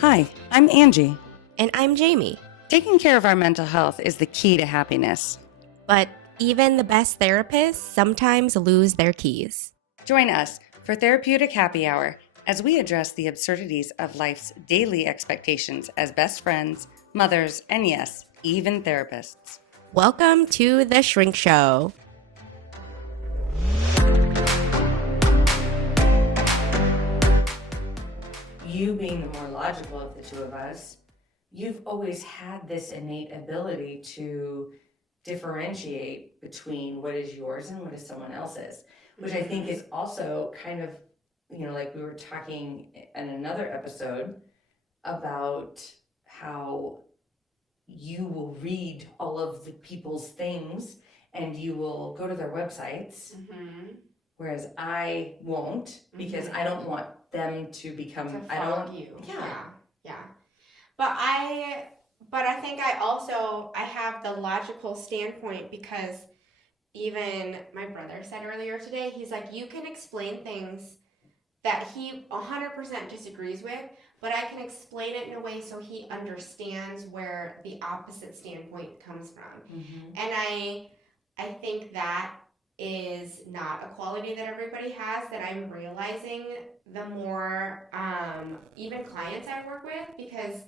Hi, I'm Angee. And I'm Jaime. Taking care of our mental health is the key to happiness. But even the best therapists sometimes lose their keys. Join us for Therapeutic Happy Hour as we address the absurdities of life's daily expectations as best friends, mothers, and yes, even therapists. Welcome to the Shrink Show. You being the more logical of the two of us, you've always had this innate ability to differentiate between what is yours and what is someone else's, which I think is also kind of, like we were talking in another episode about how you will read all of the people's things and you will go to their websites, whereas I won't because I don't want them to become to I don't fuck want you. Yeah. But I think I have the logical standpoint because even my brother said earlier today, he's like, you can explain things that he 100% disagrees with, but I can explain it in a way so he understands where the opposite standpoint comes from. And I think that is not a quality that everybody has, that I'm realizing the more even clients I work with, because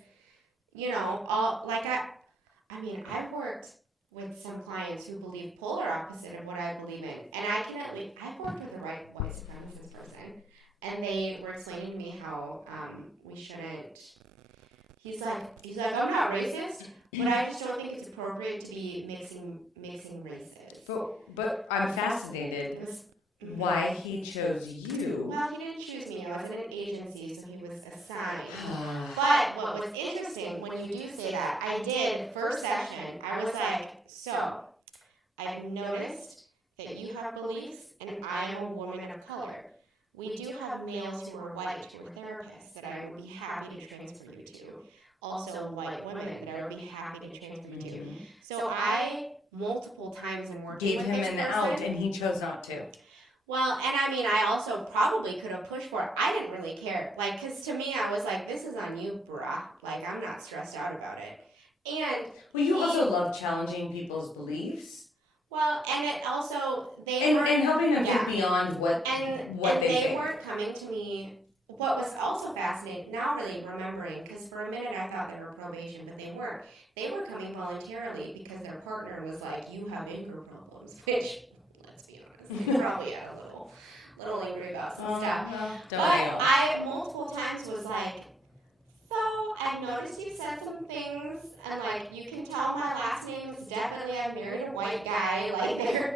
I've worked with some clients who believe polar opposite of what I believe in, and I've worked with a white supremacist person, and they were explaining to me how we shouldn't. He's like, I'm not racist, but I just don't think it's appropriate to be mixing races. But I'm fascinated why he chose you. Well, he didn't choose me. I was in an agency, so he was assigned. But what was interesting, when you do say that, I did, first session, I was like, so, I've noticed that you have beliefs, and I am a woman of color. We do have males who are white, who are therapists, that I would be happy to transfer you to. Also, white women that I would be happy to transfer you to. So I, multiple times in working Gave with him this an person, out, and he chose not to. well, and I also probably could have pushed for it. I didn't really care. Because to me, I was like, this is on you, brah. I'm not stressed out about it. And Well, you also love challenging people's beliefs. Well, and it also, and helping them think beyond what they they think. weren't coming to me. What was also fascinating, now really remembering, because for a minute I thought they were probation, but they weren't. They were coming voluntarily because their partner was like, you have anger problems, which, let's be honest, they probably had a little angry about some stuff. But I multiple times was like, so I've noticed you said some things, and you can tell my last name is definitely, I married a white guy.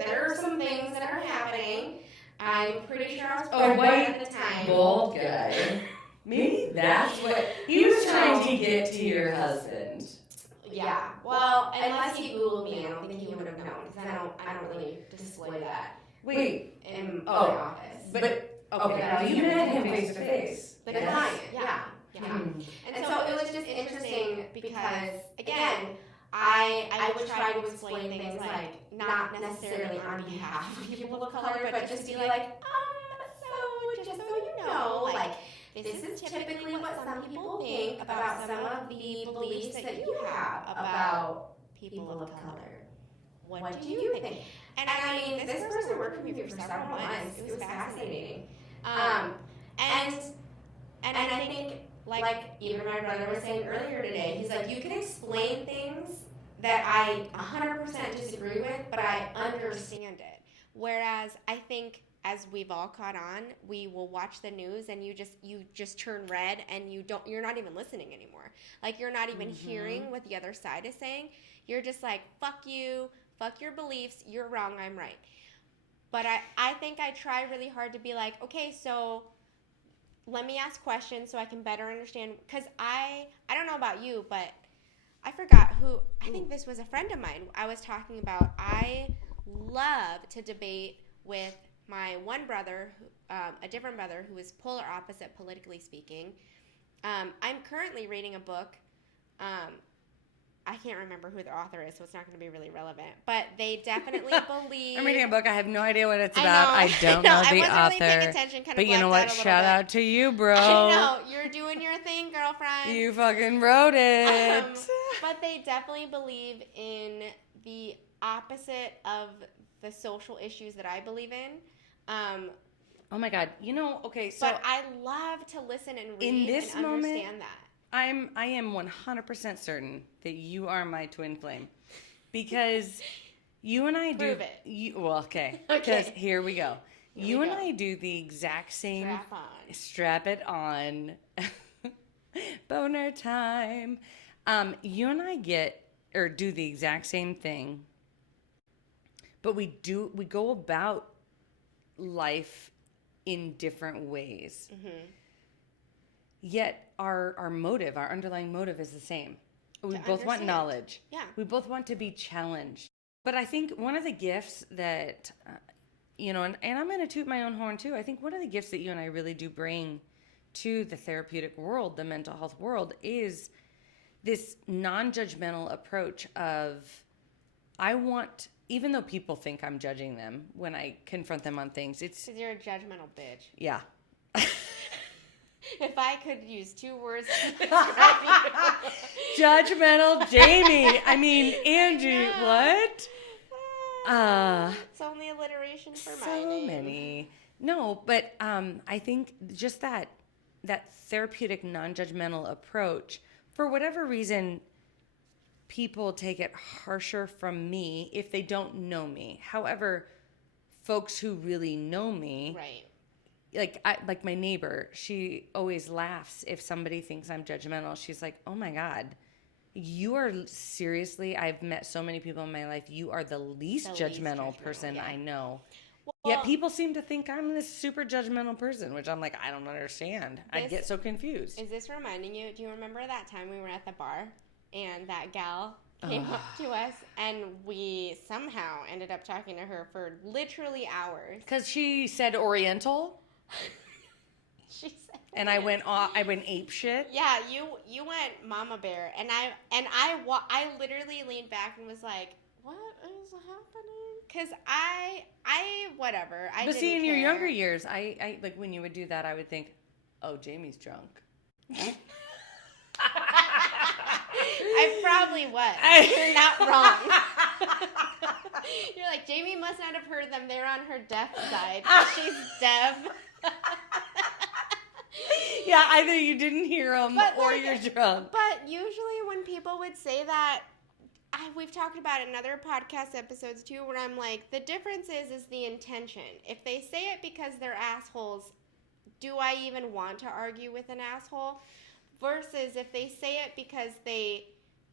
There are some things that are happening. I'm pretty sure I was pregnant at the time. Bald guy. Maybe that's what he was trying to get to your husband. Yeah. Well, unless he Googled me, I don't think he would have known, because I don't really display that. Wait. In my office. But okay, you met him face to face. The client, yeah. And so it was just interesting because, again, I would try to explain things not necessarily on behalf of people of color, but just be like, so just so you know, this is typically what some people think about some of the beliefs that you have about people of color. What do you think? And this person worked with me for several months. It was fascinating. And I think, even my brother was saying earlier today, he's like, you can explain things that I 100% disagree with, but I understand it. Whereas I think, as we've all caught on, we will watch the news and you just turn red and you're not even listening anymore. You're not even hearing what the other side is saying. You're just like, fuck you, fuck your beliefs, you're wrong, I'm right. But I think I try really hard to be like, okay, so let me ask questions so I can better understand. Because I don't know about you, but I forgot who, I think this was a friend of mine I was talking about. I love to debate with my one brother, a different brother who is polar opposite politically speaking. I'm currently reading a book I can't remember who the author is, so it's not going to be really relevant. But they definitely believe. I'm reading a book. I have no idea what it's about. I don't know the I wasn't author. Really paying attention, but you know what? Shout out to you, bro. I know. You're doing your thing, girlfriend. You fucking wrote it. But they definitely believe in the opposite of the social issues that I believe in. Oh my God. Okay, so. But I love to listen and read in this and moment, understand that. I am 100% certain that you are my twin flame, because you and I Prove do. it. Well, okay. Because Okay. here we go. Here we and go. I do the exact same. Strap on. Strap it on. Boner time. You and I do the exact same thing, but we go about life in different ways. Mm-hmm. Yet our underlying motive is the same. We both want knowledge. Yeah. We both want to be challenged. But I think one of the gifts that, and I'm going to toot my own horn too. I think one of the gifts that you and I really do bring to the therapeutic world, the mental health world, is this non-judgmental approach of, even though people think I'm judging them when I confront them on things, it's... Because you're a judgmental bitch. Yeah. If I could use 2 words to describe you. Judgmental Jamie. I mean, Angie, what? It's only alliteration for my name. So many. No, but I think just that therapeutic, non-judgmental approach, for whatever reason, people take it harsher from me if they don't know me. However, folks who really know me... Right. Like my neighbor, she always laughs if somebody thinks I'm judgmental. She's like, oh my God, you are seriously, I've met so many people in my life. You are the least judgmental person I know. Well, yet people seem to think I'm this super judgmental person, which I'm like, I don't understand. I get so confused. Is this reminding you? Do you remember that time we were at the bar and that gal came up to us and we somehow ended up talking to her for literally hours? Because she said Oriental. She said, and I went ape shit. Yeah, you went mama bear, and I literally leaned back and was like, "What is happening?" Because I whatever. I. But see, in your younger years, I like when you would do that, I would think, "Oh, Jamie's drunk." I probably was. You're not wrong. You're like, Jamie must not have heard them. They're on her deaf side. She's deaf. Yeah, either you didn't hear them or you're drunk. But usually when people would say that, we've talked about it in other podcast episodes too, where I'm like, the difference is the intention. If they say it because they're assholes, do I even want to argue with an asshole? Versus if they say it because they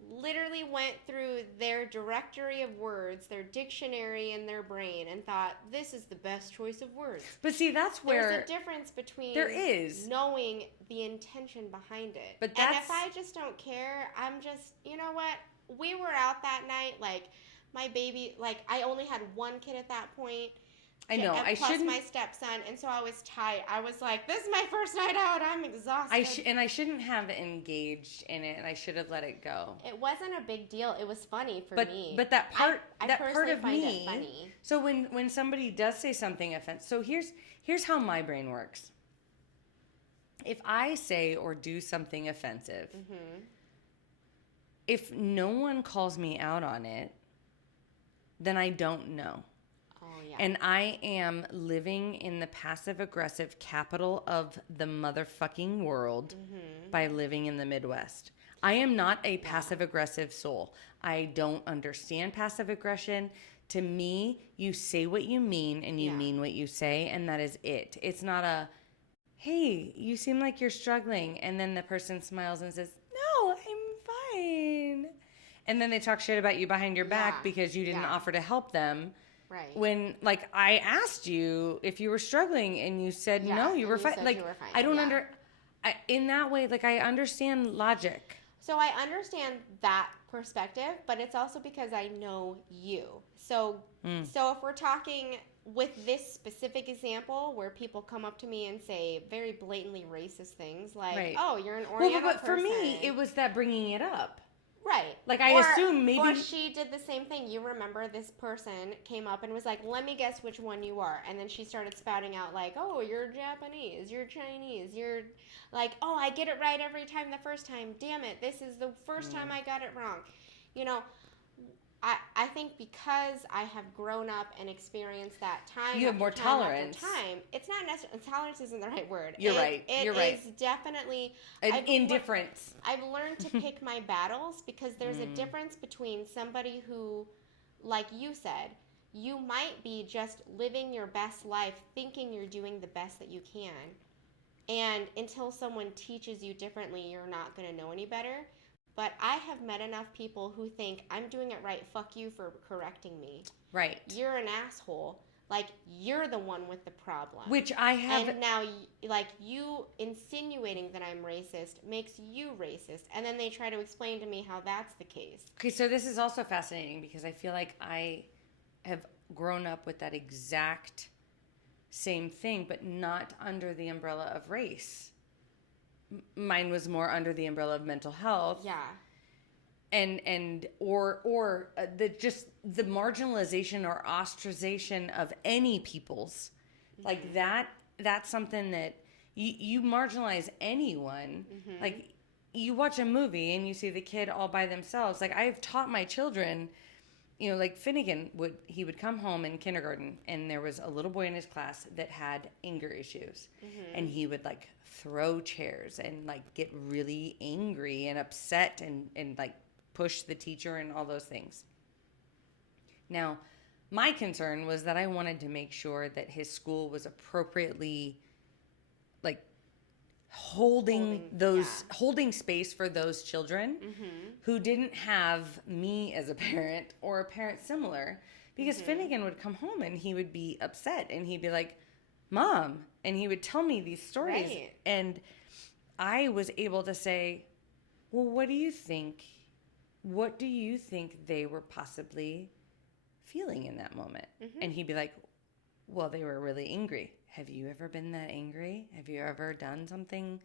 literally went through their directory of words, their dictionary in their brain, and thought, this is the best choice of words. But see, that's where... There's a difference between... There is. ...knowing the intention behind it. But that's... And if I just don't care, I'm just... You know what? We were out that night, like, my baby... Like, I only had one kid at that point. I know. I plus shouldn't... my stepson, and so I was tired. I was like, this is my first night out. I'm exhausted. I shouldn't have engaged in it, and I should have let it go. It wasn't a big deal. It was funny for me. But that part, I that part of find me. It funny. So when somebody does say something offensive, so here's how my brain works. If I say or do something offensive, mm-hmm. if no one calls me out on it, then I don't know. Yeah. And I am living in the passive-aggressive capital of the motherfucking world mm-hmm. by living in the Midwest. I am not a passive-aggressive soul. I don't understand passive aggression. To me, you say what you mean and you mean what you say, and that is it. It's not a, hey, you seem like you're struggling, and then the person smiles and says, no, I'm fine. And then they talk shit about you behind your back because you didn't offer to help them. Right. When, like, I asked you if you were struggling and you said no, you were fine. Like, I don't in that way, like, I understand logic. So I understand that perspective, but it's also because I know you. So if we're talking with this specific example where people come up to me and say very blatantly racist things like, oh, you're an Oriental person. But for me, it was that bringing it up. Right. Like, I assume maybe... Or she did the same thing. You remember this person came up and was like, let me guess which one you are. And then she started spouting out like, oh, you're Japanese, you're Chinese, you're like, oh, I get it right every time the first time. Damn it, this is the first time I got it wrong. You know, I think because I have grown up and experienced that time you have more tolerance. Time, it's not necessarily, tolerance isn't the right word. You're right. You're right. It is definitely an indifference. I've learned to pick my battles because there's a difference between somebody who, like you said, you might be just living your best life thinking you're doing the best that you can. And until someone teaches you differently, you're not going to know any better. But I have met enough people who think, I'm doing it right, fuck you for correcting me. Right. You're an asshole. Like, you're the one with the problem. Which I have... And now, like, you insinuating that I'm racist makes you racist. And then they try to explain to me how that's the case. Okay, so this is also fascinating because I feel like I have grown up with that exact same thing, but not under the umbrella of race. Mine was more under the umbrella of mental health. Yeah. And the marginalization or ostracization of any peoples. Like that's something that you marginalize anyone. Like you watch a movie and you see the kid all by themselves. Like I've taught my children, you know, like Finnegan would come home in kindergarten and there was a little boy in his class that had anger issues. And he would like throw chairs and like get really angry and upset and like push the teacher and all those things. Now, my concern was that I wanted to make sure that his school was appropriately like holding space for those children who didn't have me as a parent or a parent similar, because Finnegan would come home and he would be upset and he'd be like, Mom, and he would tell me these stories. Right. And I was able to say, well, what do you think they were possibly feeling in that moment? And he'd be like, well, they were really angry. Have you ever been that angry? Have you ever done something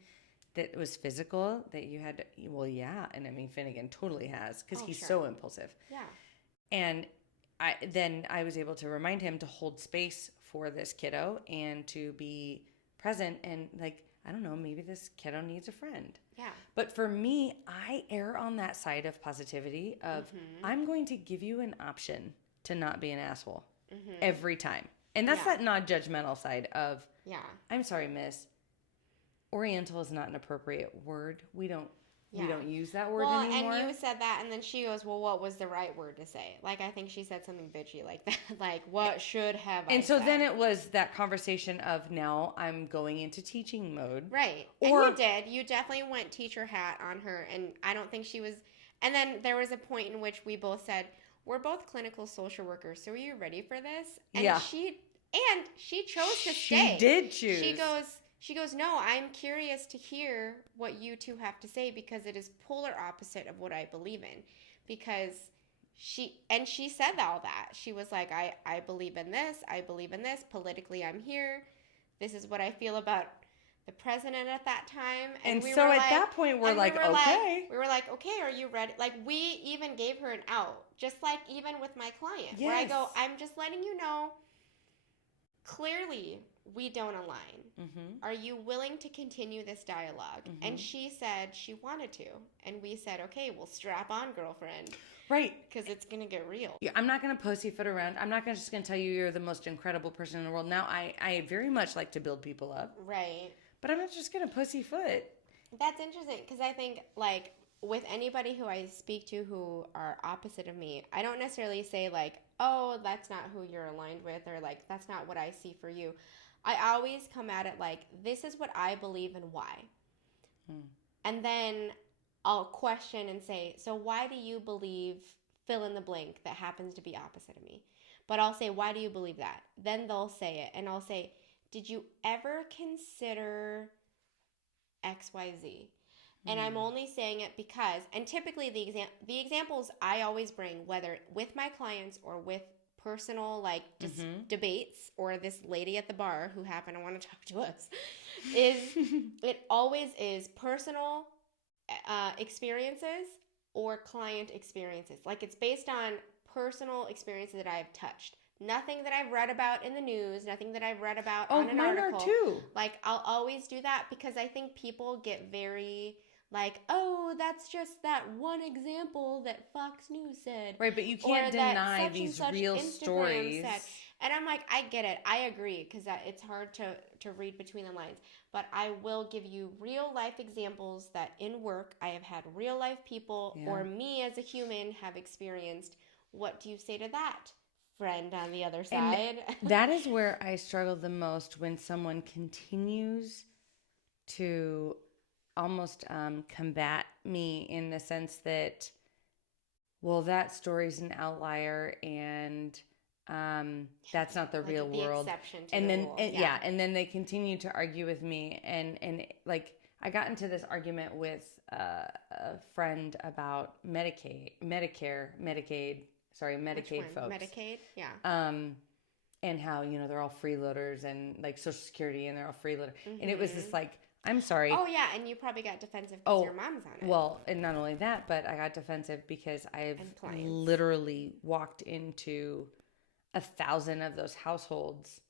that was physical that you had to, well, yeah. And I mean, Finnegan totally has, because he's so impulsive. Yeah. And I was able to remind him to hold space for this kiddo and to be present and like, I don't know, maybe this kiddo needs a friend. Yeah. But for me, I err on that side of positivity of I'm going to give you an option to not be an asshole every time. And that's that non-judgmental side of, I'm sorry, miss, Oriental is not an appropriate word. We don't use that word anymore. And you said that, and then she goes, well, what was the right word to say? Like, I think she said something bitchy like that. Like, what should have I And so said? then it was that conversation of, now I'm going into teaching mode. Right. Or, and you did. You definitely went teacher hat on her, and I don't think she was... And then there was a point in which we both said, we're both clinical social workers, so are you ready for this? And she chose to stay. She did choose. She goes, no, I'm curious to hear what you two have to say, because it is polar opposite of what I believe in. Because she said all that. She was like, I believe in this. I believe in this. Politically, I'm here. This is what I feel about the president at that time. And so at that point, we're like, okay. We were like, okay, are you ready? Like, we even gave her an out. Just like even with my client. Yes. Where I go, I'm just letting you know, clearly, we don't align. Are you willing to continue this dialogue? And she said she wanted to. And we said, okay, well, strap on, girlfriend. Right. Because it's going to get real. Yeah, I'm not going to pussyfoot around. I'm not just going to tell you you're the most incredible person in the world. Now, I very much like to build people up. Right. But I'm not just going to pussyfoot. That's interesting, because I think, like, with anybody who I speak to who are opposite of me, I don't necessarily say, like, oh, that's not who you're aligned with, or, like, that's not what I see for you. I always come at it like, this is what I believe and why. And then I'll question and say, so why do you believe fill in the blank that happens to be opposite of me? But I'll say, why do you believe that? Then they'll say it, and I'll say, did you ever consider XYZ? And I'm only saying it because, and typically the examples I always bring, whether with my clients or with personal like debates, or this lady at the bar who happened to want to talk to us, is it always is personal experiences or client experiences. Like it's based on personal experiences that I've touched. Nothing that I've read about in the news, nothing that I've read about on an mine article. are too. Like I'll always do that because I think people get very like, oh, that's just that one example that Fox News said. Right, but you Or can't that deny such and these such real Instagram stories. said. And I'm like, I get it. I agree because it's hard to read between the lines. But I will give you real life examples that in work I have had real life people or me as a human have experienced. What do you say to that, friend on the other side? And that is where I struggle the most when someone continues to almost combat me in the sense that, well, that story's an outlier and that's not the like real the world. Exception to And the then rule. and then they continue to argue with me and like I got into this argument with a friend about Medicaid folks. Medicaid, yeah. And how, they're all freeloaders and like Social Security and they're all freeloaders. And it was this like, I'm sorry. Oh, yeah, and you probably got defensive because your mom's on it. Well, and not only that, but I got defensive because I've literally walked into 1,000 of those households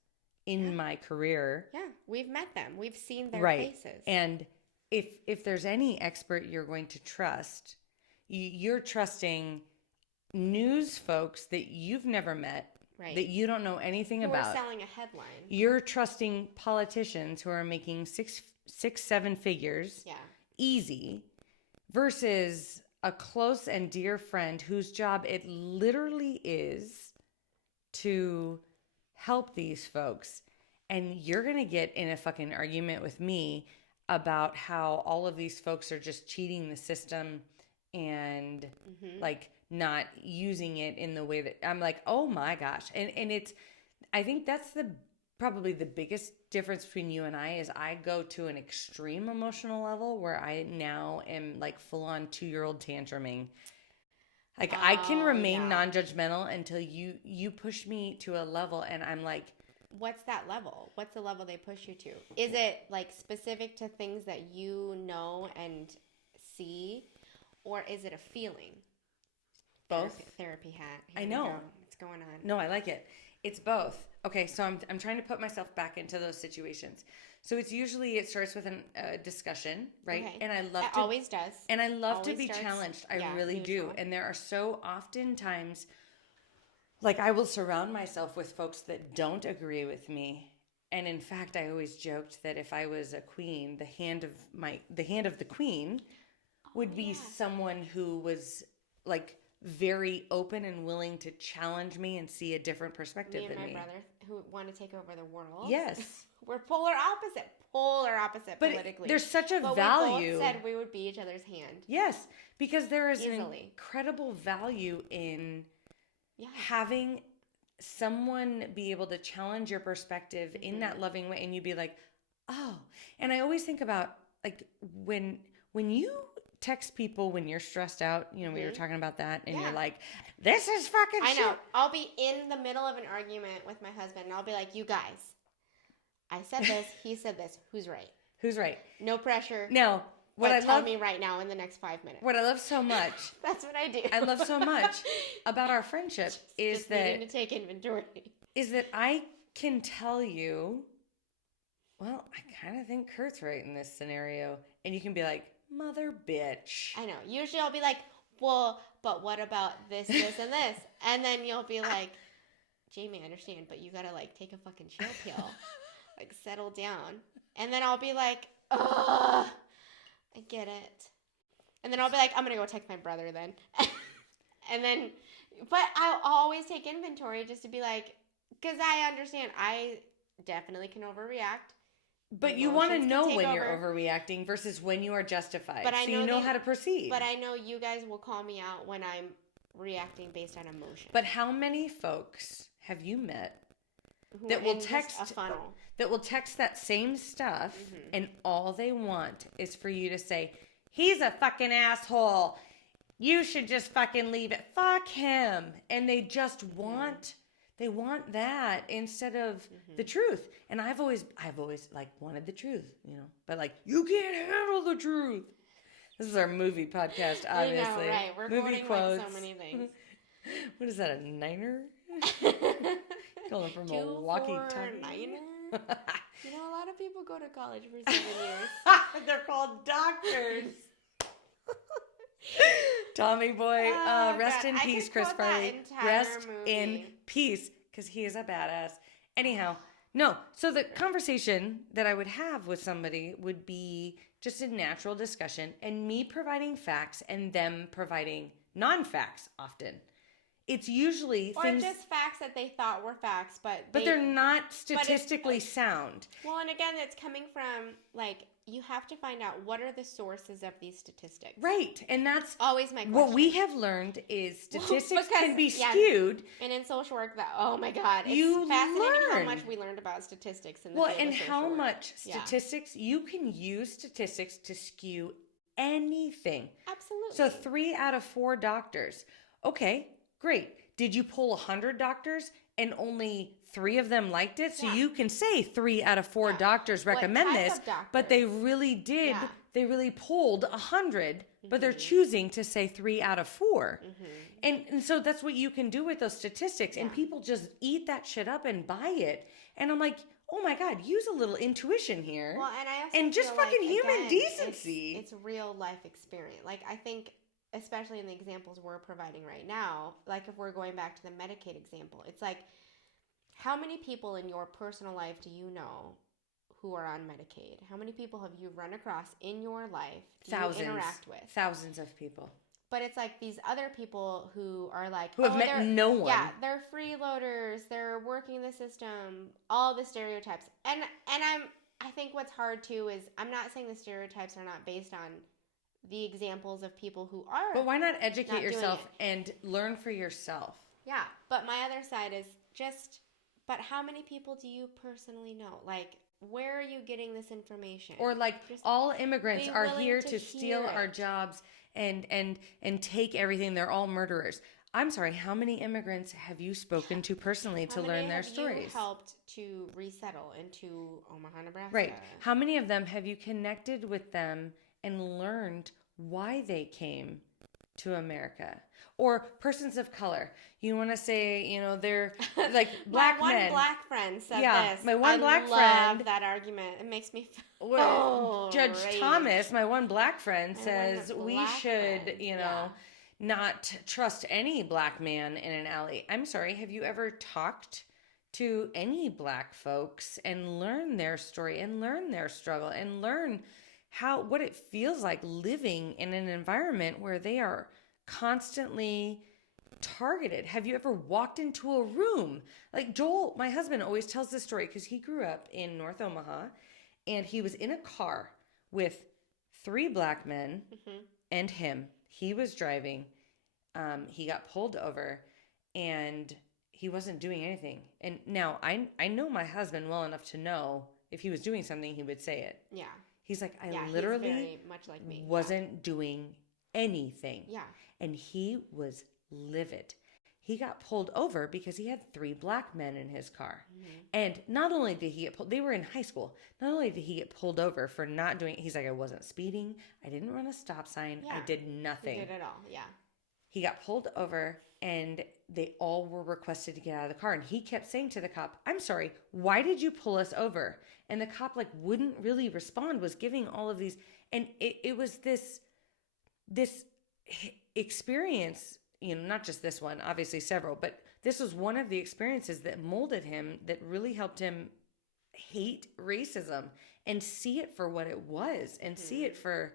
in my career. Yeah, we've met them. We've seen their faces. And if there's any expert you're going to trust, you're trusting news folks that you've never met, that you don't know anything about. Who are selling a headline. You're trusting politicians who are making six, 7 figures easy versus a close and dear friend whose job it literally is to help these folks. And you're going to get in a fucking argument with me about how all of these folks are just cheating the system and like not using it in the way that I'm like, oh my gosh. And it's, I think that's probably the biggest difference between you and I is I go to an extreme emotional level where I now am like full on 2-year-old tantruming. Like I can remain non-judgmental until you push me to a level and I'm like, what's that level? What's the level they push you to? Is it like specific to things that you know and see, or is it a feeling? Both. Therapy hat. I know. What's going on? No, I like it. It's both. Okay, so I'm trying to put myself back into those situations. So it starts with a discussion, right? Okay. And I love It always does. And I love Always to be starts, challenged. I really neutral. do. And there are so often times, like I will surround myself with folks that don't agree with me. And in fact, I always joked that if I was a queen, the hand of the queen would be someone who was like very open and willing to challenge me and see a different perspective than me. Me and my brother who want to take over the world. Yes. We're polar opposite but politically. There's such a but value. We both said we would be each other's hand. Yes, because there is Easily. an incredible value in having someone be able to challenge your perspective in that loving way and you'd be like, oh. And I always think about like when you text people when you're stressed out, we were talking about that and you're like, this is fucking shit. I know. I'll be in the middle of an argument with my husband and I'll be like, you guys, I said this, he said this. Who's right? Who's right? No pressure. Now, tell me right now in the next 5 minutes. What I love so much. That's what I do. I love so much about our friendship is that needing to take inventory. Is that I can tell you, well, I kind of think Kurt's right in this scenario, and you can be like, mother bitch. I know. Usually I'll be like, well, but what about this, this, and this? And then you'll be like, Jamie, I understand, but you gotta like take a fucking chill pill. Like settle down. And then I'll be like, ugh, I get it. And then I'll be like, I'm gonna go text my brother then. And then, but I'll always take inventory just to be like, because I understand I definitely can overreact. But you want to know when you're overreacting versus when you are justified. But so you know how to proceed. But I know you guys will call me out when I'm reacting based on emotion. But how many folks have you met that will text a funnel? That will text that same stuff and all they want is for you to say, he's a fucking asshole. You should just fucking leave it. Fuck him. And they just want they want that instead of the truth. And I've always like wanted the truth, but like, you can't handle the truth. This is our movie podcast, I know, obviously. right? We're movie quoting quotes. like so many things. What is that, a niner? Calling from 2, Milwaukee, 4, Kentucky. 9er. You know, a lot of people go to college for 7 years. They're called doctors. Tommy boy, Oh, rest God. in I peace, could Chris quote that Farley. entire Rest in movie. peace, because he is a badass. Anyhow, no. So the conversation that I would have with somebody would be just a natural discussion, and me providing facts and them providing non-facts often. It's usually Or things, just facts that they thought were facts, but they're not statistically sound. Well, and again, it's coming from, like, you have to find out what are the sources of these statistics. Right, and that's Always my question. what we have learned is statistics because- can be yeah. skewed. And in social work, that, oh my God, it's You fascinating how learn. much we learned about statistics in the Well, field and of social how work. much Yeah. statistics, you can use statistics to skew anything. Absolutely. So 3 out of 4 doctors. Okay, great. Did you poll 100 doctors and only 3 of them liked it? So Yeah. you can say 3 out of 4 Yeah. doctors What recommend type this, of doctor? but they really did. Yeah. They really polled 100, but they're Mhm. choosing to say 3 out of 4. Mhm. And so that's what you can do with those statistics. And Yeah. people just eat that shit up and buy it. And I'm like, oh my God, use a little intuition here. Well, and I also And just feel fucking like, human again, decency. It's real life experience. Like, I think, especially in the examples we're providing right now, like if we're going back to the Medicaid example, it's like, how many people in your personal life do you know who are on Medicaid? How many people have you run across in your life? Do Thousands. you interact with? Thousands of people. But it's like these other people who are like, Who have oh, met they're- no one. Yeah, they're freeloaders. They're working the system. All the stereotypes. And I think what's hard too is I'm not saying the stereotypes are not based on the examples of people who are. But why not educate Not doing yourself it. and learn for yourself? Yeah, but my other side is just. But how many people do you personally know? Like, where are you getting this information? Or like Just all immigrants be are willing here to to steal hear our it. jobs and take everything. They're all murderers. I'm sorry, how many immigrants have you spoken to personally to How learn many their have stories? you helped to resettle into Omaha, Nebraska? Right. How many of them have you connected with them and learned why they came to America? Or persons of color. You want to say, you know, they're like black my one men. black friend said Yeah, this. my one black I love friend- that argument. It makes me feel Well, Judge rage. Thomas, my one black friend, My one says we black should, friend, you know, yeah. not trust any black man in an alley. I'm sorry, have you ever talked to any black folks and learn their story and learn their struggle and learn what it feels like living in an environment where they are constantly targeted? Have you ever walked into a room? Like Joel, my husband, always tells this story because he grew up in North Omaha and he was in a car with 3 black men and him. He was driving. He got pulled over and he wasn't doing anything. And now I know my husband well enough to know if he was doing something, he would say it. Yeah. He's like, I Yeah, literally he's very much like me. wasn't doing anything. Yeah. And he was livid. He got pulled over because he had 3 black men in his car. And not only did he get pulled, they were in high school. Not only did he get pulled over for not doing, he's like, I wasn't speeding. I didn't run a stop sign. I Yeah. did He nothing. did it all. Yeah. He got pulled over and they all were requested to get out of the car. And he kept saying to the cop, I'm sorry, why did you pull us over? And the cop like wouldn't really respond, was giving all of these. And it was this experience, you know, not just this one, obviously several, but this was one of the experiences that molded him, that really helped him hate racism and see it for what it was and see it for,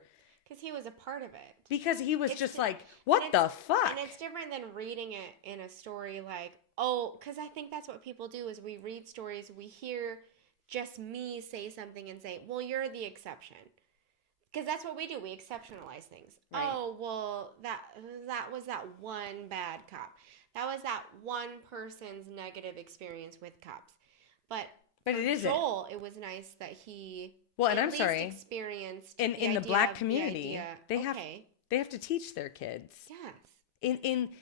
Because he was a part of it. because he was It's just di- like, what and the it's- fuck? And it's different than reading it in a story like, oh, because I think that's what people do is we read stories, we hear just me say something and say, well, you're the exception. Because that's what we do. We exceptionalize things. Right. Oh, well, that was that one bad cop. That was that one person's negative experience with cops. But But for it isn't. Joel, it was nice that he Well, and at I'm least sorry, experienced in the idea black of the community, idea, they have okay, they have to teach their kids. yes,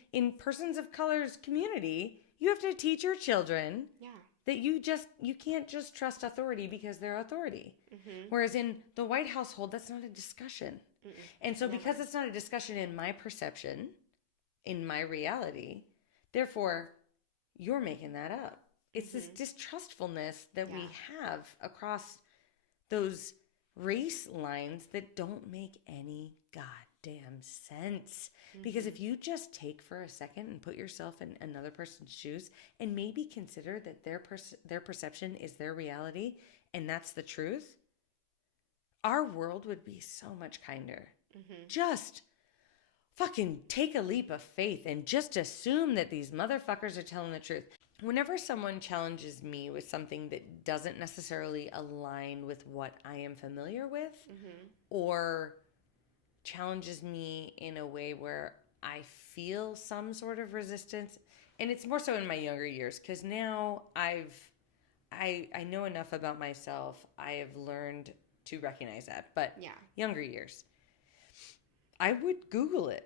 In persons of color's community, you have to teach your children yeah, that you can't just trust authority because they're authority. mm-hmm. Whereas in the white household, that's not a discussion. And so Never. because it's not a discussion in my perception, in my reality, therefore you're making that up. It's this distrustfulness that we have across those race lines that don't make any goddamn sense. Because if you just take for a second and put yourself in another person's shoes and maybe consider that their perception is their reality and that's the truth, our world would be so much kinder. Just fucking take a leap of faith and just assume that these motherfuckers are telling the truth. Whenever someone challenges me with something that doesn't necessarily align with what I am familiar with, or challenges me in a way where I feel some sort of resistance, and it's more so in my younger years, because now I know enough about myself. I have learned to recognize that, but younger years, I would Google it.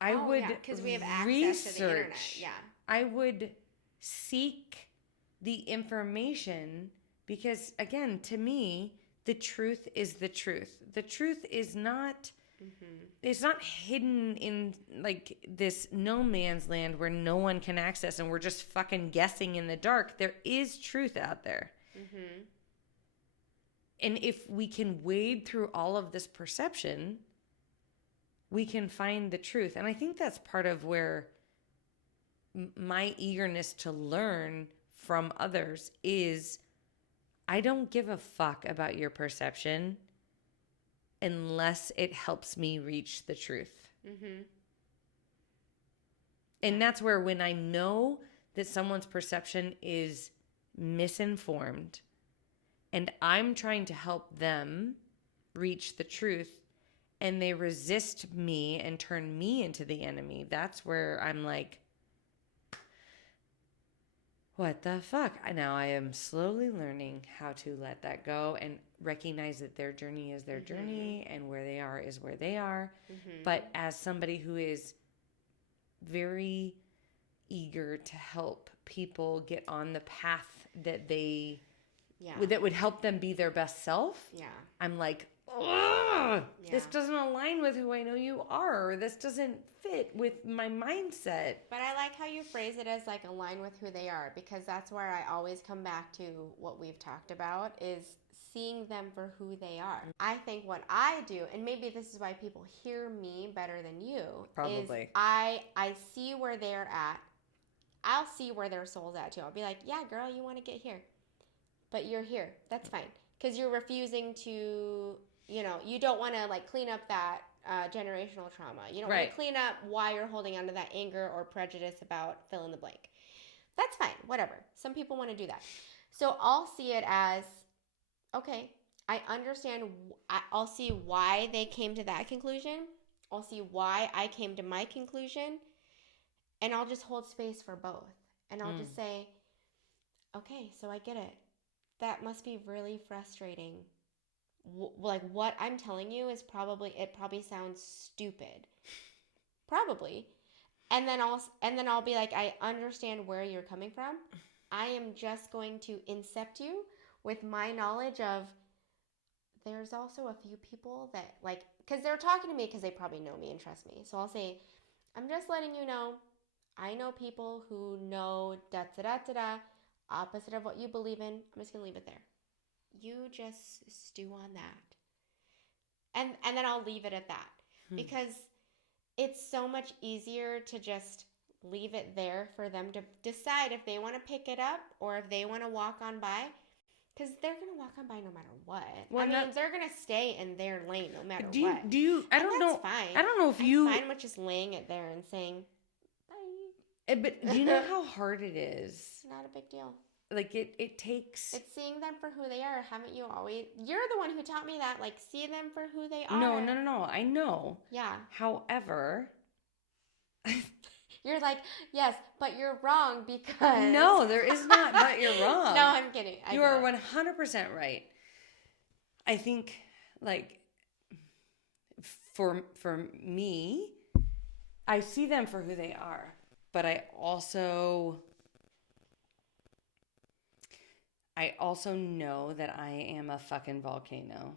I would because we have access to the internet. Yeah. I would seek the information because, again, to me, the truth is the truth. The truth is not, it's not hidden in like this no man's land where no one can access and we're just fucking guessing in the dark. There is truth out there. And if we can wade through all of this perception, we can find the truth. And I think that's part of where my eagerness to learn from others is I don't give a fuck about your perception unless it helps me reach the truth. And that's where when I know that someone's perception is misinformed and I'm trying to help them reach the truth, and they resist me and turn me into the enemy, that's where I'm like, what the fuck? Now I am slowly learning how to let that go and recognize that their journey is their journey and where they are is where they are. But as somebody who is very eager to help people get on the path that they, that would help them be their best self, I'm like, this doesn't align with who I know you are. Or this doesn't fit with my mindset. But I like how you phrase it as like align with who they are, because that's where I always come back to what we've talked about is seeing them for who they are. I think what I do, and maybe this is why people hear me better than you, Probably. is I see where they're at. I'll see where their soul's at too. I'll be like, yeah, girl, you want to get here. But you're here. That's fine. Because you're refusing to, you don't want to like clean up that generational trauma. You don't want to clean up why you're holding on to that anger or prejudice about fill in the blank. That's fine. Whatever. Some people want to do that. So I'll see it as, okay, I understand. I'll see why they came to that conclusion. I'll see why I came to my conclusion. And I'll just hold space for both. And I'll just say, okay, so I get it. That must be really frustrating. Like what I'm telling you is probably sounds stupid. Probably. And then I'll be like, I understand where you're coming from. I am just going to incept you with my knowledge of there's also a few people that like, because they're talking to me because they probably know me and trust me. So I'll say, I'm just letting you know, I know people who know da-da-da-da-da, opposite of what you believe in. I'm just going to leave it there. You just stew on that. And then I'll leave it at that. Because it's so much easier to just leave it there for them to decide if they want to pick it up or if they want to walk on by. Because they're going to walk on by no matter what. Well, they're going to stay in their lane no matter what. I don't know. That's fine. I don't know if I'm fine with just laying it there and saying, bye. But do you know how hard it is? Not a big deal. Like it takes. It's seeing them for who they are. Haven't you always? You're the one who taught me that. Like, see them for who they are. No. I know. Yeah. However, you're like, yes, but you're wrong because. No, there is not. But you're wrong. No, I'm kidding. You are 100% right. I think, like, for me, I see them for who they are, but I also know that I am a fucking volcano.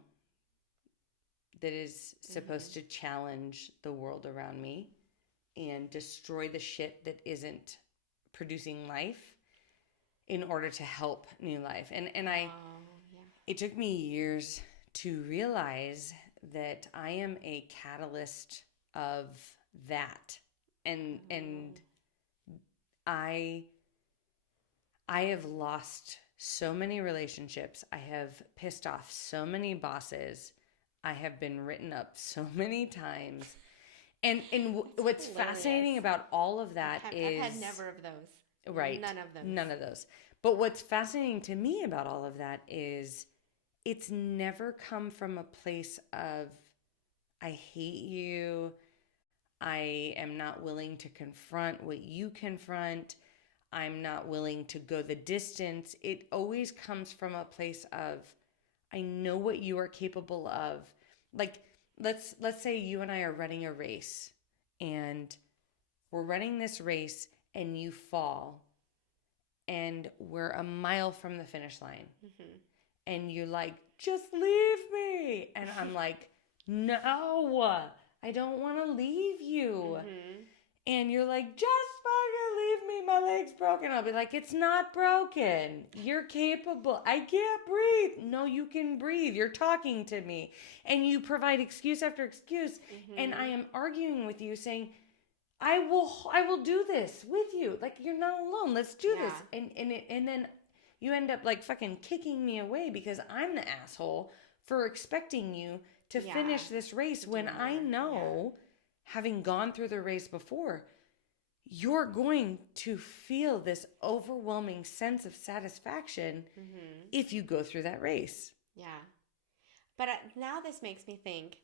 that is supposed to challenge the world around me and destroy the shit that isn't producing life in order to help new life. And it took me years to realize that I am a catalyst of that. And I have lost so many relationships. I have pissed off so many bosses. I have been written up so many times. And what's fascinating about all of that is... I've had never of those. Right. None of those. But what's fascinating to me about all of that is it's never come from a place of, I hate you. I am not willing to confront what you confront. I'm not willing to go the distance. It always comes from a place of, I know what you are capable of. Like, let's say you and I are running a race, and we're running this race and you fall, and we're a mile from the finish line. And you're like, just leave me. And I'm like, no, I don't want to leave you. And you're like, just fucking leave me. My leg's broken. I'll be like, it's not broken. You're capable. I can't breathe. No, you can breathe. You're talking to me. And you provide excuse after excuse. And I am arguing with you saying, I will do this with you. Like, you're not alone. Let's do this. And then you end up like fucking kicking me away because I'm the asshole for expecting you to finish this race when I know, having gone through the race before, you're going to feel this overwhelming sense of satisfaction if you go through that race. Yeah. But now this makes me think,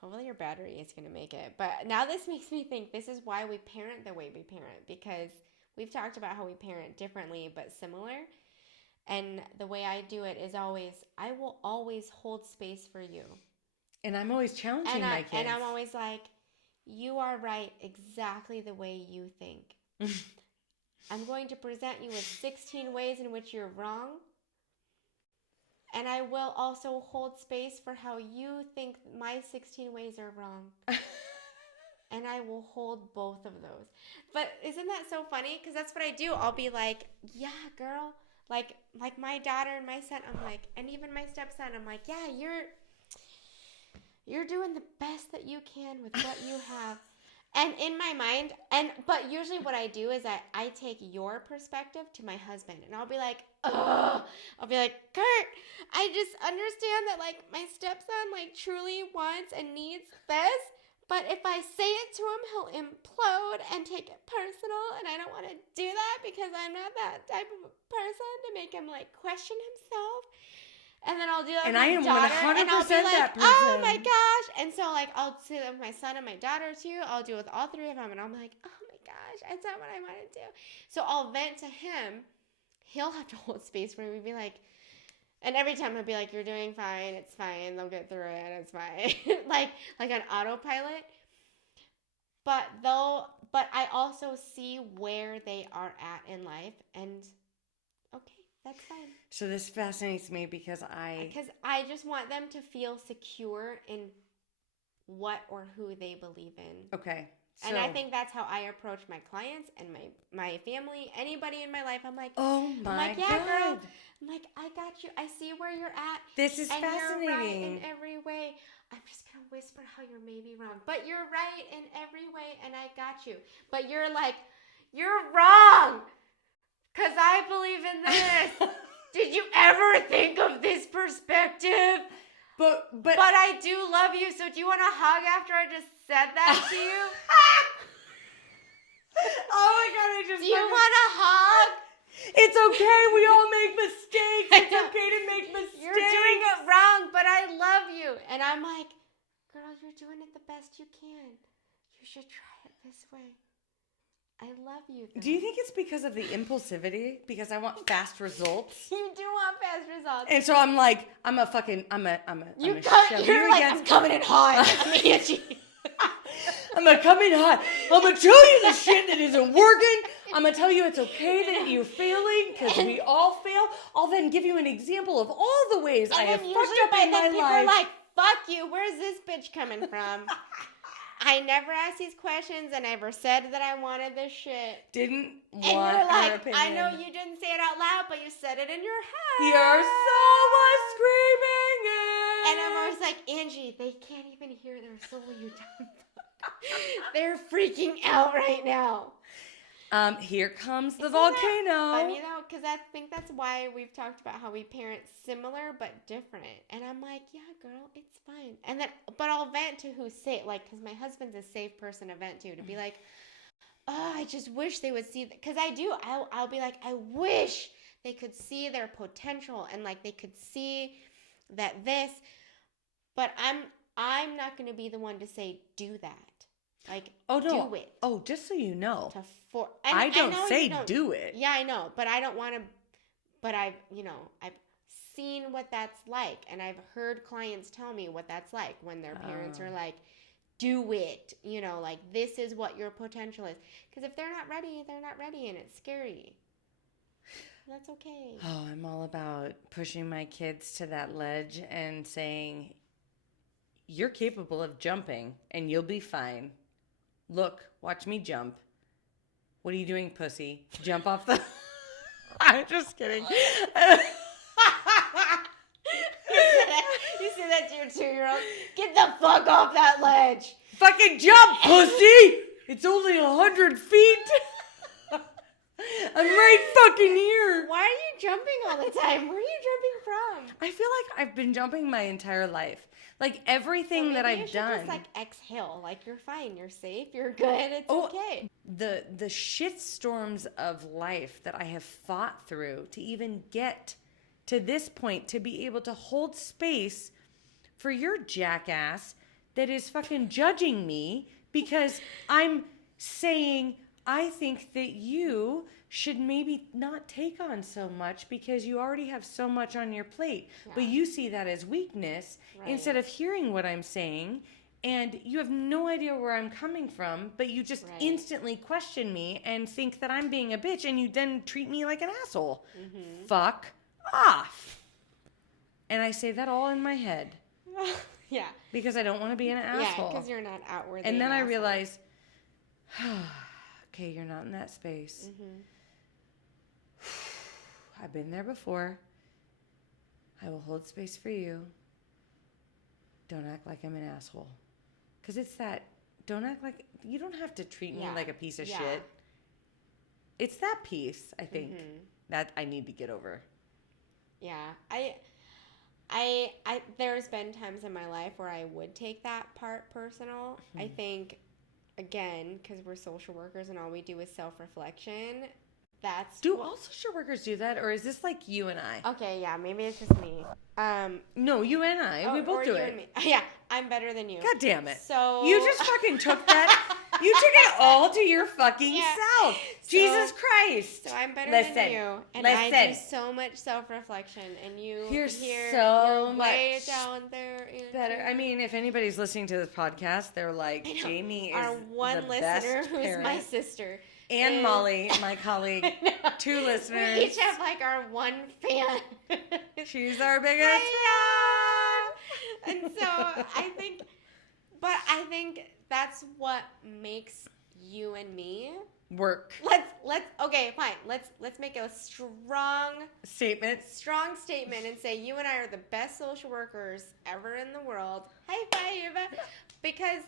hopefully your battery is going to make it. But now this makes me think this is why we parent the way we parent, because we've talked about how we parent differently but similar. And the way I do it is always, I will always hold space for you. And I'm always challenging my kids. And I'm always like, you are right exactly the way you think. I'm going to present you with 16 ways in which you're wrong. And I will also hold space for how you think my 16 ways are wrong. And I will hold both of those. But isn't that so funny? Because that's what I do. I'll be like, yeah, girl. Like my daughter and my son, I'm like, and even my stepson, I'm like, yeah, you're doing the best that you can with what you have. And in my mind, but usually what I do is I take your perspective to my husband, and I'll be like, ugh. I'll be like, Kurt, I just understand that like my stepson like truly wants and needs this. But if I say it to him, he'll implode and take it personal, and I don't want to do that because I'm not that type of person to make him like question himself. And then I'll do that with my daughter, and I'll be like, that person. Oh my gosh. And so like I'll do that with my son and my daughter too. I'll do it with all three of them, and I'm like, oh my gosh, that's not what I want to do. So I'll vent to him. He'll have to hold space for me and be like, and every time I'll be like, you're doing fine, it's fine, they'll get through it, it's fine. like on autopilot. But I also see where they are at in life, and okay, that's fine. So this fascinates me because I just want them to feel secure in what or who they believe in. Okay. And I think that's how I approach my clients and my family, anybody in my life. I'm like, oh my yeah, God. girl. I'm like, I got you. I see where you're at. This is and fascinating. You're right in every way. I'm just going to whisper how you're maybe wrong. But you're right in every way, and I got you. But you're like, you're wrong because I believe in this. Did you ever think of this perspective? But I do love you, so do you want a hug after I just said that to you? Oh my God, do you want a hug? It's okay, we all make mistakes. It's okay to make mistakes. You're doing it wrong, but I love you. And I'm like, girl, you're doing it the best you can. You should try it this way. I love you, girl. Do you think it's because of the impulsivity? Because I want fast results? You do want fast results. And so I'm like, I'm a you're like, I'm coming in hot. I'm gonna come in hot. I'm gonna tell you the shit that isn't working. I'm gonna tell you it's okay that you're failing because we all fail. I'll then give you an example of all the ways I have fucked up in my life. People are like, fuck you. Where's this bitch coming from? I never asked these questions. I never said that I wanted this shit. Didn't And want you're like, her opinion. I know you didn't say it out loud, but you said it in your head. You're so screaming it. And I'm always like, Angie, they can't even hear their soul, you dumb fuck. They're freaking out right now. Here comes the Isn't volcano. that funny though, because I think that's why we've talked about how we parent similar but different. And I'm like, yeah, girl, it's fine. And then, but I'll vent to who's safe, like, because my husband's a safe person to vent to be like, oh, I just wish they would see that. Because I do. I'll be like, I wish they could see their potential and like they could see that this. But I'm not going to be the one to say do that. Like, do it. Oh, just so you know. I don't say do it. Yeah, I know, but I don't want to. But I've seen what that's like, and I've heard clients tell me what that's like when their parents are like, do it. Like, this is what your potential is. Because if they're not ready, they're not ready, and it's scary. That's okay. Oh, I'm all about pushing my kids to that ledge and saying, you're capable of jumping, and you'll be fine. Look, watch me jump. What are you doing, pussy? Jump off the... I'm just kidding. You say that to your 2-year-old? Get the fuck off that ledge. Fucking jump, pussy! It's only 100 feet. I'm right fucking here. Why are you jumping all the time? Where are you jumping from? I feel like I've been jumping my entire life. Like, everything that I've done. Just like exhale. Like, you're fine. You're safe. You're good. It's okay. The shit storms of life that I have fought through to even get to this point, to be able to hold space for your jackass that is fucking judging me because I'm saying I think that you should maybe not take on so much because you already have so much on your plate. Yeah. But you see that as weakness instead of hearing what I'm saying, and you have no idea where I'm coming from, but you just instantly question me and think that I'm being a bitch, and you then treat me like an asshole. Mm-hmm. Fuck off. And I say that all in my head. Yeah. Because I don't want to be an asshole. Yeah, because you're not outwardly and then an I asshole. realize, okay, you're not in that space. Mm-hmm. I've been there before. I will hold space for you. Don't act like I'm an asshole. Because it's that, don't act like, you don't have to treat me like a piece of shit. It's that piece, I think, that I need to get over. Yeah. There's been times in my life where I would take that part personal. I think, again, because we're social workers and all we do is self-reflection, do all social workers do that, or is this like you and I? Okay, yeah, maybe it's just me. No, you and I. We both do it. And me. Yeah, I'm better than you. God damn it. So you just fucking took that. You took it all to your fucking self. Jesus Christ. So I'm better than you. And I do so much self-reflection, and you're so much way down there. Better. I mean, if anybody's listening to this podcast, they're like, Jamie is our one the listener best who's parent. my sister. And Molly, my colleague, 2 listeners. We each have like our one fan. She's our biggest fan. And so I think that's what makes you and me work. Okay, fine. Let's make a strong statement and say you and I are the best social workers ever in the world. High five. Because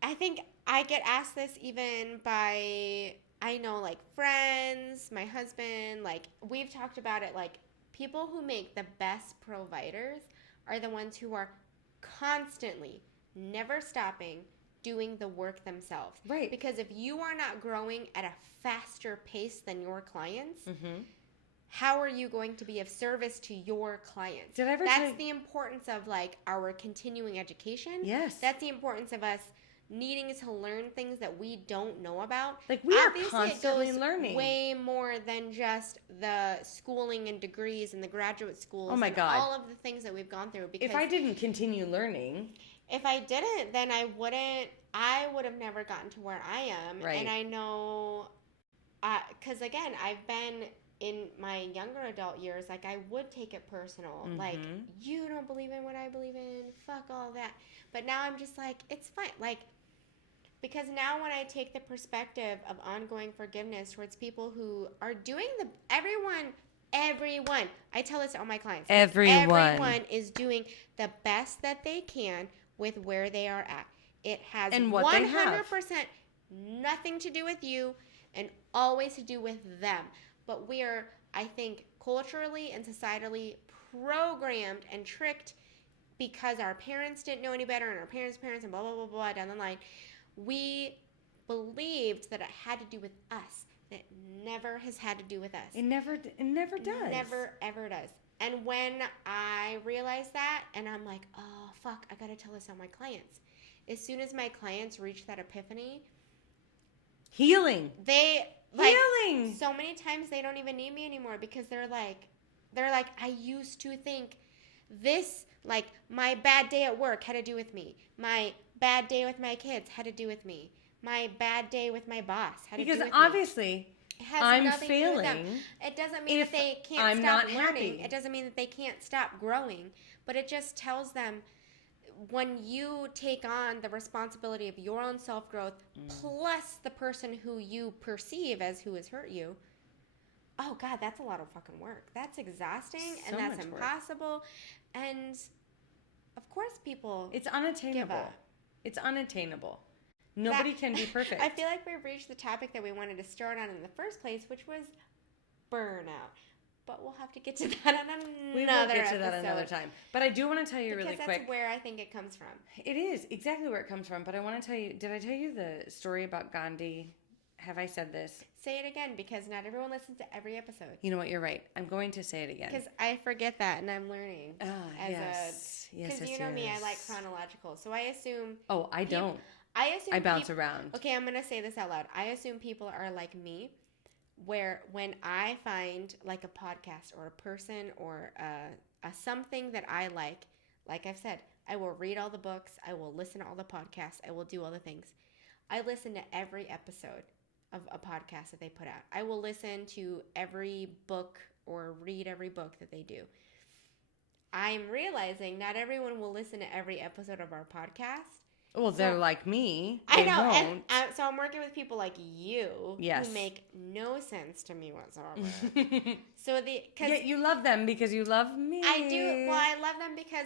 I think I get asked this even by, I know, like, friends, my husband, like, we've talked about it, like, people who make the best providers are the ones who are constantly, never stopping, doing the work themselves. Right. Because if you are not growing at a faster pace than your clients, how are you going to be of service to your clients? That's the importance of, like, our continuing education. Yes. That's the importance of us needing to learn things that we don't know about. Like, we Obviously, are constantly it goes learning. Way more than just the schooling and degrees and the graduate schools. Oh my God. All of the things that we've gone through. Because if I didn't continue learning, if I didn't, then I would have never gotten to where I am. Right. And I know, because again, I've been in my younger adult years, like, I would take it personal. Like, you don't believe in what I believe in. Fuck all that. But now I'm just like, it's fine. Like, because now when I take the perspective of ongoing forgiveness towards people who are doing everyone, I tell this to all my clients. Everyone is doing the best that they can with where they are at. It has And what 100% they have. nothing to do with you and always to do with them. But we are, I think, culturally and societally programmed and tricked because our parents didn't know any better and our parents' parents and blah, blah, blah, blah, down the line. We believed that it had to do with us. It never has had to do with us. It never does. Never, ever does. And when I realized that, and I'm like, oh, fuck, I got to tell this to my clients. As soon as my clients reach that epiphany, Healing. Healing. So many times they don't even need me anymore because they're like, I used to think this, like, my bad day at work had to do with me. My bad day with my kids had to do with me. My bad day with my boss had to do with me. Because obviously, I'm failing. It doesn't mean that they can't stop learning. It doesn't mean that they can't stop growing. But it just tells them, when you take on the responsibility of your own self-growth plus the person who you perceive as who has hurt you, oh, God, that's a lot of fucking work. That's exhausting, and that's impossible. And, of course, people It's unattainable. give up. It's unattainable. Nobody can be perfect. I feel like we've reached the topic that we wanted to start on in the first place, which was burnout. But we'll have to get to that on another We will get to that another time. But I do want to tell you really quick. Because that's where I think it comes from. It is exactly where it comes from. But I want to tell you, did I tell you the story about Gandhi? Have I said this? Say it again, because not everyone listens to every episode. You know what? You're right. I'm going to say it again. Because I forget that, and I'm learning. Yes. Because you know me, I like chronological. So I assume... Oh, I don't. I bounce around. Okay, I'm going to say this out loud. I assume people are like me, where when I find like a podcast or a person or a something that I like I've said, I will read all the books, I will listen to all the podcasts, I will do all the things. I listen to every episode of a podcast that they put out. I will listen to every book or read every book that they do. I'm realizing not everyone will listen to every episode of our podcast. Well, they're like me. I They know, won't. and so I'm working with people like you Yes. who make no sense to me whatsoever. Yet you love them because you love me. I do. Well, I love them because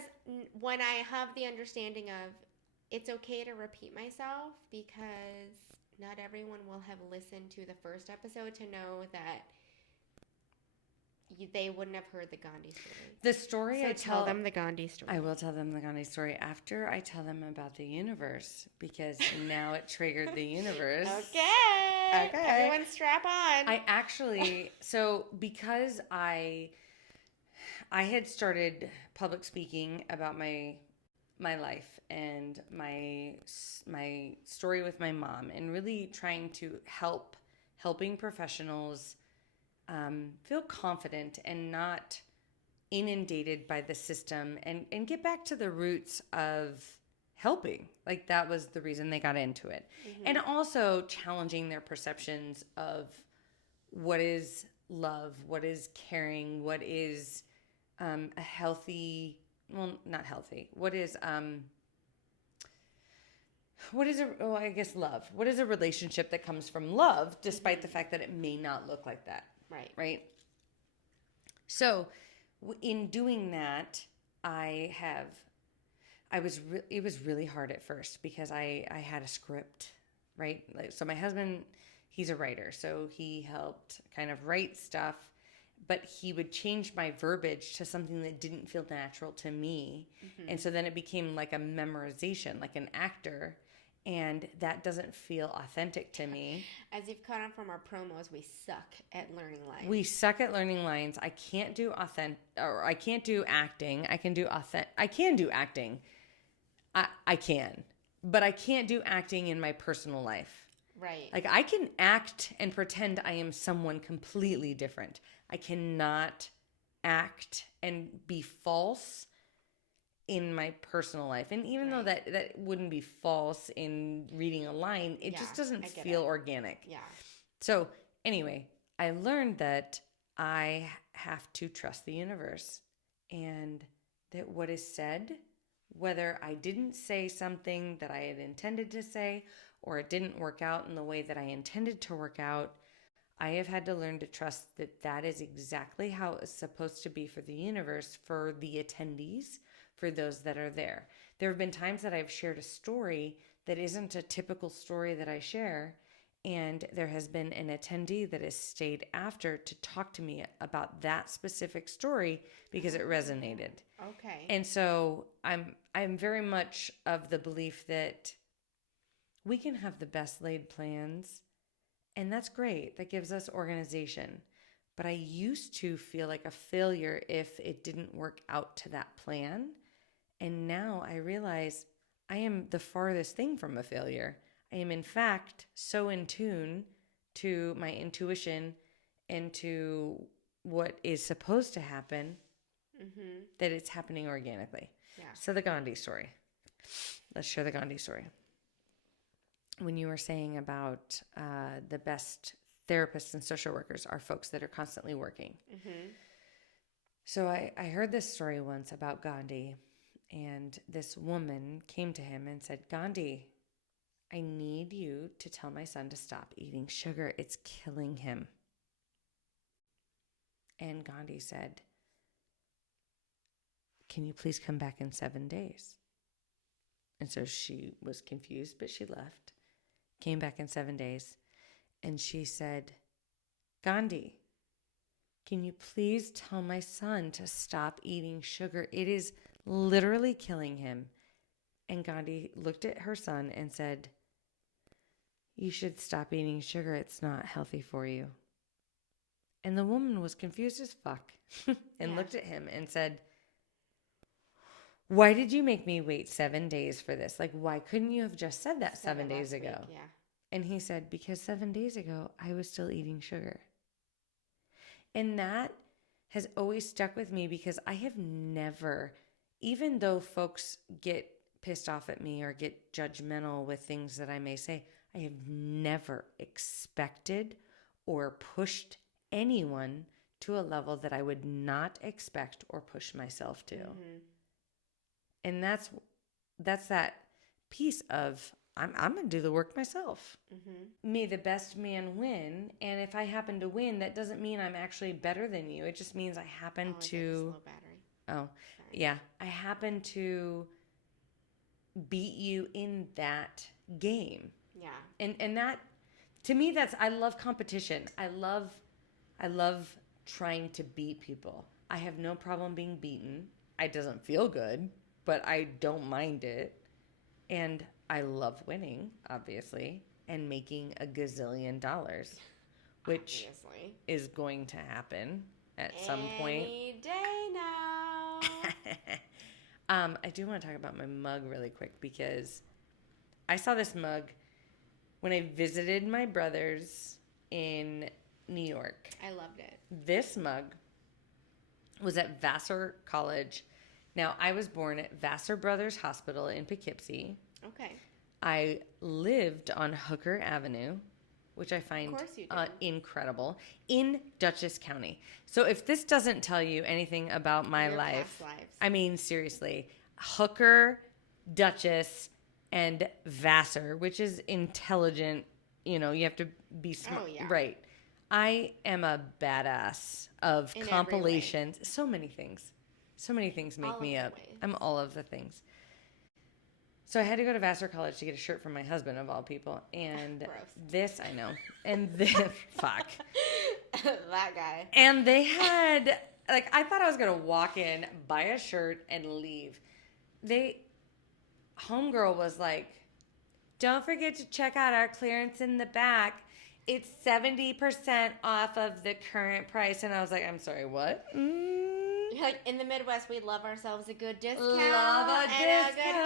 when I have the understanding of it's okay to repeat myself, because not everyone will have listened to the first episode to know that they wouldn't have heard the Gandhi story. The story So I tell them the Gandhi story. I will tell them the Gandhi story after I tell them about the universe, because now it triggered the universe. Okay. Everyone strap on. I actually, so because I had started public speaking about my life and my story with my mom, and really trying to helping professionals feel confident and not inundated by the system, and get back to the roots of helping. Like, that was the reason they got into it. Mm-hmm. And also challenging their perceptions of what is love, what is caring, what is a healthy, well, not healthy, what is love. What is a relationship that comes from love, despite the fact that it may not look like that. Right. So in doing that, it was really hard at first, because I had a script, right? Like, so my husband, he's a writer, so he helped kind of write stuff, but he would change my verbiage to something that didn't feel natural to me. Mm-hmm. And so then it became like a memorization, like an actor. And that doesn't feel authentic to me. As you've caught on from our promos, we suck at learning lines. We suck at learning lines. I can't do I can't do acting. I can do acting. I can. But I can't do acting in my personal life. Right. Like, I can act and pretend I am someone completely different. I cannot act and be false in my personal life. And even though that wouldn't be false in reading a line, it just doesn't feel organic. Yeah. So anyway, I learned that I have to trust the universe, and that what is said, whether I didn't say something that I had intended to say or it didn't work out in the way that I intended to work out, I have had to learn to trust that that is exactly how it's supposed to be for the universe, for the attendees, for those that are there. There have been times that I've shared a story that isn't a typical story that I share, and there has been an attendee that has stayed after to talk to me about that specific story because it resonated. Okay. And so I'm very much of the belief that we can have the best laid plans, and that's great. That gives us organization. But I used to feel like a failure if it didn't work out to that plan. And now I realize I am the farthest thing from a failure. I am, in fact, so in tune to my intuition and to what is supposed to happen that it's happening organically. Yeah. So the Gandhi story. Let's share the Gandhi story. When you were saying about the best therapists and social workers are folks that are constantly working. So I heard this story once about Gandhi, and this woman came to him and said, Gandhi, I need you to tell my son to stop eating sugar. It's killing him. And Gandhi said, can you please come back in 7 days? And so she was confused, but she left, came back in 7 days, and she said, Gandhi, can you please tell my son to stop eating sugar? It is literally killing him. And Gandhi looked at her son and said, you should stop eating sugar. It's not healthy for you. And the woman was confused as fuck and looked at him and said, why did you make me wait 7 days for this? Like, why couldn't you have just said that 7 days ago? Yeah. And he said, because 7 days ago, I was still eating sugar. And that has always stuck with me because I have never, even though folks get pissed off at me or get judgmental with things that I may say, I have never expected or pushed anyone to a level that I would not expect or push myself to. And that's that piece of I'm going to do the work myself. May the best man win. And if I happen to win, that doesn't mean I'm actually better than you. It just means I happen to. Low battery. Oh, yeah. I happen to beat you in that game. Yeah. And that, to me, I love competition. I love trying to beat people. I have no problem being beaten. It doesn't feel good, but I don't mind it. And I love winning, obviously, and making a gazillion dollars, which is going to happen at some point. Any day now. I do want to talk about my mug really quick because I saw this mug when I visited my brothers in New York. I loved it. This mug was at Vassar College. Now, I was born at Vassar Brothers Hospital in Poughkeepsie. Okay. I lived on Hooker Avenue, which I find incredible, in Dutchess County. So if this doesn't tell you anything about my life, I mean, seriously, Hooker, Dutchess, and Vassar, which is intelligent, you have to be smart. Oh, yeah. Right. I am a badass of in compilations. So many things. So many things make me up. I'm all of the things. So I had to go to Vassar College to get a shirt from my husband, of all people. And gross. I know. And this, fuck. That guy. And they had, I thought I was going to walk in, buy a shirt, and leave. Homegirl was like, don't forget to check out our clearance in the back. It's 70% off of the current price. And I was like, I'm sorry, what? Like, in the Midwest, we love ourselves a good discount. Love a and discount.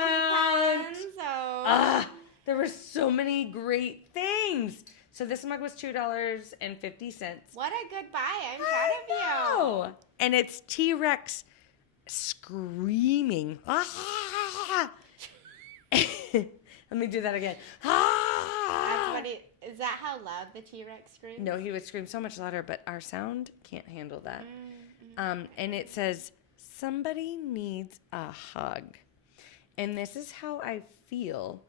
A good coupon, there were so many great things. So this mug was $2.50. What a good buy. I'm proud of you. And it's T-Rex screaming. Let me do that again. That's what Is that how loud the T-Rex screams? No, he would scream so much louder, but our sound can't handle that. Mm-hmm. And it says, somebody needs a hug. And this is how I feel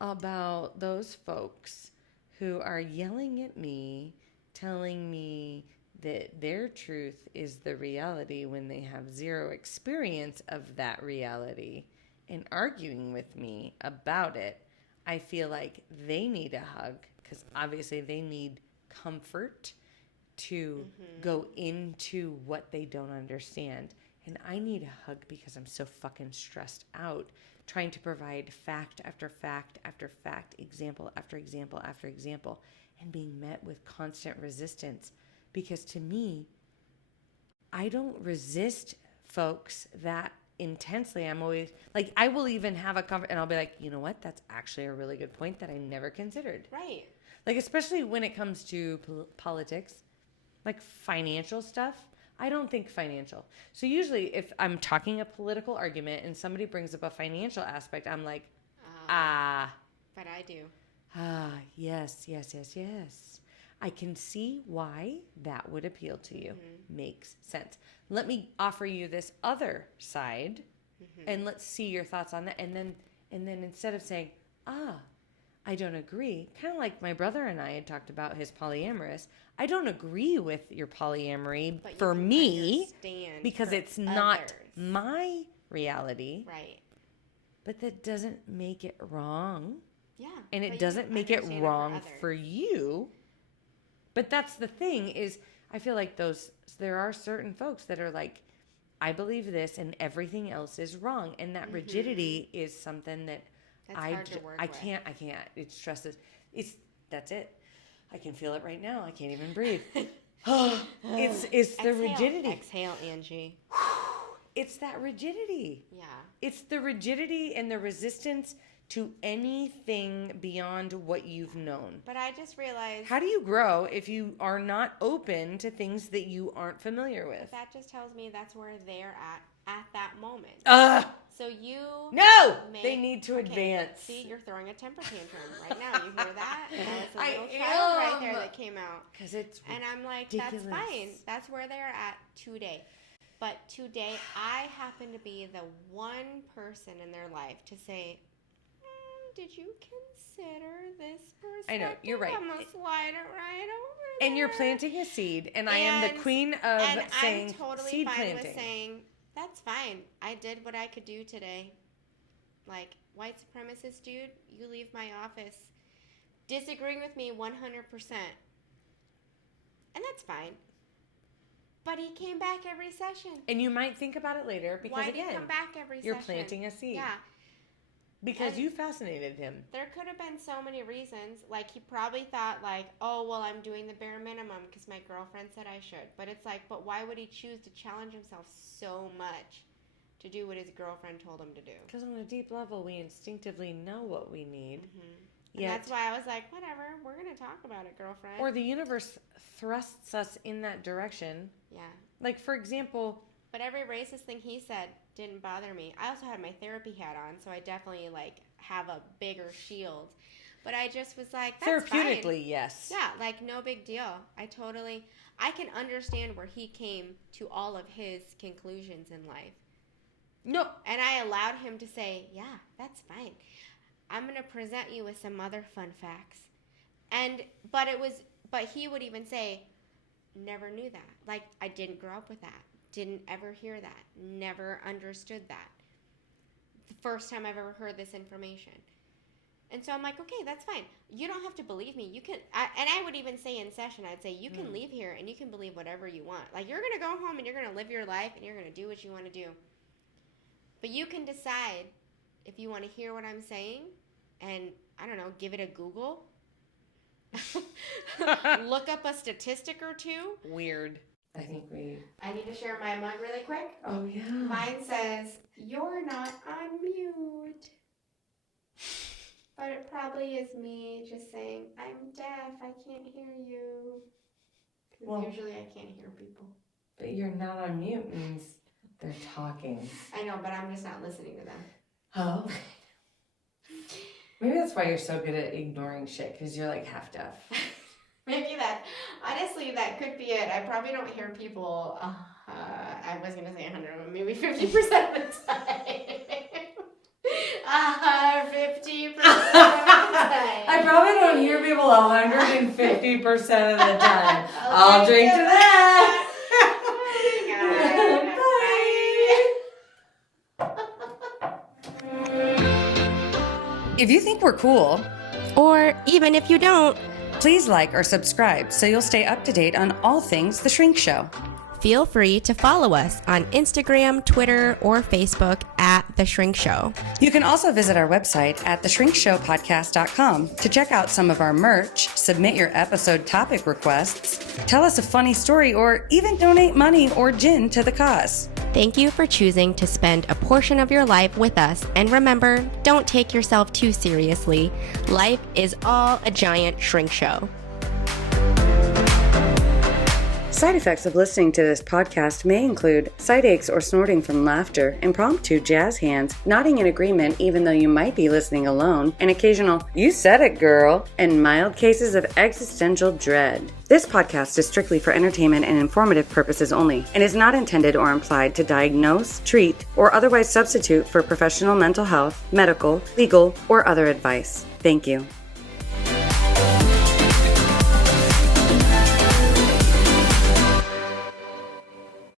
about those folks who are yelling at me, telling me that their truth is the reality when they have zero experience of that reality, and arguing with me about it. I feel like they need a hug because obviously they need comfort to go into what they don't understand. And I need a hug because I'm so fucking stressed out trying to provide fact after fact after fact, example after example after example, and being met with constant resistance. Because to me, I don't resist folks that intensely. I'm always like, I will even have a conversation and I'll be like, you know what? That's actually a really good point that I never considered. Right. Like, especially when it comes to politics, like financial stuff. I don't think financial. So usually if I'm talking a political argument and somebody brings up a financial aspect, I'm like, But I do. Yes. I can see why that would appeal to you. Makes sense. Let me offer you this other side and let's see your thoughts on that. And then instead of saying, I don't agree, kind of like my brother and I had talked about his polyamorous, I don't agree with your polyamory But you for can me understand because for it's not others. my reality. Right. But that doesn't make it wrong. Yeah. And but it you doesn't can make it understand wrong others. for you. But that's the thing is, I feel like there are certain folks that are like, I believe this and everything else is wrong. And that rigidity is something that That's hard to work I with. can't. It stresses. That's it. I can feel it right now. I can't even breathe. It's the Exhale. rigidity. Exhale, Angie. It's that rigidity. Yeah. It's the rigidity and the resistance to anything beyond what you've known. But I just realized How do you grow if you are not open to things that you aren't familiar with? that just tells me that's where they're at that moment. So you No! make- They need to okay, advance. See, you're throwing a temper tantrum right now. You hear that? That was a I little child right there am. that came out. Because it's And I'm like, ridiculous. that's fine. That's where they're at today. But today, I happen to be the one person in their life to say, did you consider this perspective? I know, you're right. I'm going to slide it right over And you're there." planting a seed, and I am the queen of And saying I'm totally seed fine planting. with saying, that's fine. I did what I could do today. Like, white supremacist dude, you leave my office disagreeing with me 100%. And that's fine. But he came back every session. And you might think about it later because, Why did again, he come back every you're session? planting a seed. Yeah. Because And- you fascinated him. There could have been so many reasons. Like, he probably thought, like, oh, well, I'm doing the bare minimum because my girlfriend said I should. But it's like, but why would he choose to challenge himself so much to do what his girlfriend told him to do? Because on a deep level, we instinctively know what we need. And Yet, that's why I was like, whatever, we're going to talk about it, girlfriend. or the universe thrusts us in that direction. Yeah. Like, for example, But every racist thing he said didn't bother me. I also had my therapy hat on, so I definitely, like, have a bigger shield. But I just was like, that's therapeutically, fine. yes. Yeah, like, no big deal. I can understand where he came to all of his conclusions in life. No. And I allowed him to say, yeah, that's fine. I'm going to present you with some other fun facts. But he would even say, never knew that. Like, I didn't grow up with that. Didn't ever hear that. Never understood that. The first time I've ever heard this information. And so I'm like, okay, that's fine. You don't have to believe me. You can, and I would even say in session, I'd say, you can leave here and you can believe whatever you want. Like, you're going to go home and you're going to live your life and you're going to do what you want to do. But you can decide if you want to hear what I'm saying and, I don't know, give it a Google. Look up a statistic or two. Weird. I think we. I need to share my mug really quick. Oh yeah. Mine says, you're not on mute. But it probably is me just saying, I'm deaf, I can't hear you. Because Well- usually I can't hear people. But you're not on mute means they're talking. I know, but I'm just not listening to them. Oh. Maybe that's why you're so good at ignoring shit, because you're like half deaf. Maybe that, honestly, that could be it. I probably don't hear people, I was going to say 100, but maybe 50% of the time. 50% of the time. I probably don't hear people 150% of the time. I'll drink to that. If you think we're cool, Or even if you don't, please like or subscribe so you'll stay up to date on all things The Shrink Show. feel free to follow us on Instagram, Twitter, or Facebook at The Shrink Show. You can also visit our website at theshrinkshowpodcast.com to check out some of our merch, submit your episode topic requests, tell us a funny story, or even donate money or gin to the cause. Thank you for choosing to spend a portion of your life with us. And remember, don't take yourself too seriously. Life is all a giant shrink show. Side effects of listening to this podcast may include side aches or snorting from laughter, impromptu jazz hands, nodding in agreement even though you might be listening alone, an occasional "you said it, girl," and mild cases of existential dread. This podcast is strictly for entertainment and informative purposes only and is not intended or implied to diagnose, treat, or otherwise substitute for professional mental health, medical, legal, or other advice. Thank you.